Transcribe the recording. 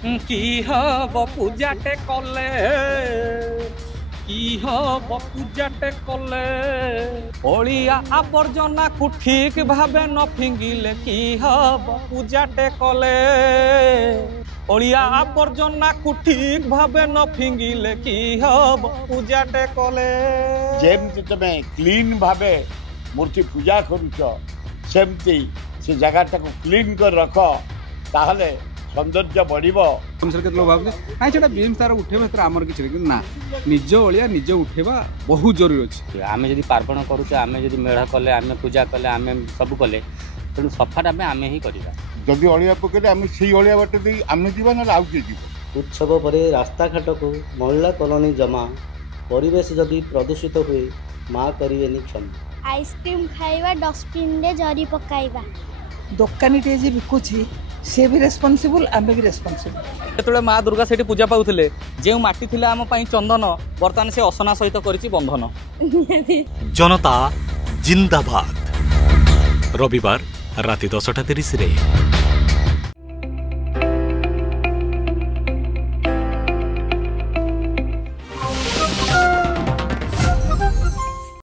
কি হব পূজাটে কলে কি হব পূজাটে কলে অলিয়া আবর্জনাকু ঠিক ভাবে ন ফিঙ্গিলে কি হব পূজাটে কলে অলিয়া আবর্জনাকু ঠিক ভাবে ন ফিঙ্গিলে কি হব পূজাটে কলে যেমতি তুমি ক্লিন ভাবে মূর্তি পূজা করুছ সেমতি সে জায়গাটাকে ক্লিন করে রখ তাহলে সৌন্দর্য বড়িব। କେତେ ଲୋକ ଭାବୁଛନ୍ତି ନାଇଁ ସେଟା ବିମ୍ ତାର ଉଠେଇବା ସେଥିରେ ଆମର କିଛି ନାହିଁ, କିନ୍ତୁ ନା ନିଜ ଅଳିଆ ନିଜ ଉଠେଇବା ବହୁତ ଜରୁରୀ ଅଛି। ଆମେ ଯଦି ପାର୍ବଣ କରୁଛେ, ଆମେ ଯଦି ମେଢ଼ କଲେ, ଆମେ ପୂଜା କଲେ, ଆମେ ସବୁ କଲେ, ତେଣୁ ସଫାଟା ଆମେ ହିଁ କରିବା। ଯଦି ଅଳିଆ ପକେଇଲେ ଆମେ ସେଇ ଅଳିଆ ବାଟ ଦେଇ ଆମେ ଯିବା ନହେଲେ ଆଉ କିଏ ଯିବ। ଉତ୍ସବ ପରେ ରାସ୍ତାଘାଟକୁ ମହିଳା କଲୋନୀ ଜମା, ପରିବେଶ ଯଦି ପ୍ରଦୂଷିତ ହୁଏ ମା କରିବେନି କ୍ଷମା। ଆଇସ୍କ୍ରିମ୍ ଖାଇବା, ଡଷ୍ଟବିନ୍ରେ ଜରି ପକାଇବା। ଦୋକାନୀଟିଏ ଯେ ବିକୁଛି ସେ ବି ରେସ୍ପନ୍ସିବୁଲ୍, ଆମେ ବି ରେସ୍ପନ୍ସିବୁଲ୍। ଯେତେବେଳେ ମା ଦୁର୍ଗା ସେଠି ପୂଜା ପାଉଥିଲେ, ଯେଉଁ ମାଟି ଥିଲା ଆମ ପାଇଁ ଚନ୍ଦନ, ବର୍ତ୍ତମାନ ସେ ଅସନା ସହିତ କରିଛି ବନ୍ଧନ। ଜନତା ଜିନ୍ଦାବାଦ। ରବିବାର ରାତି 10:30 ରେ।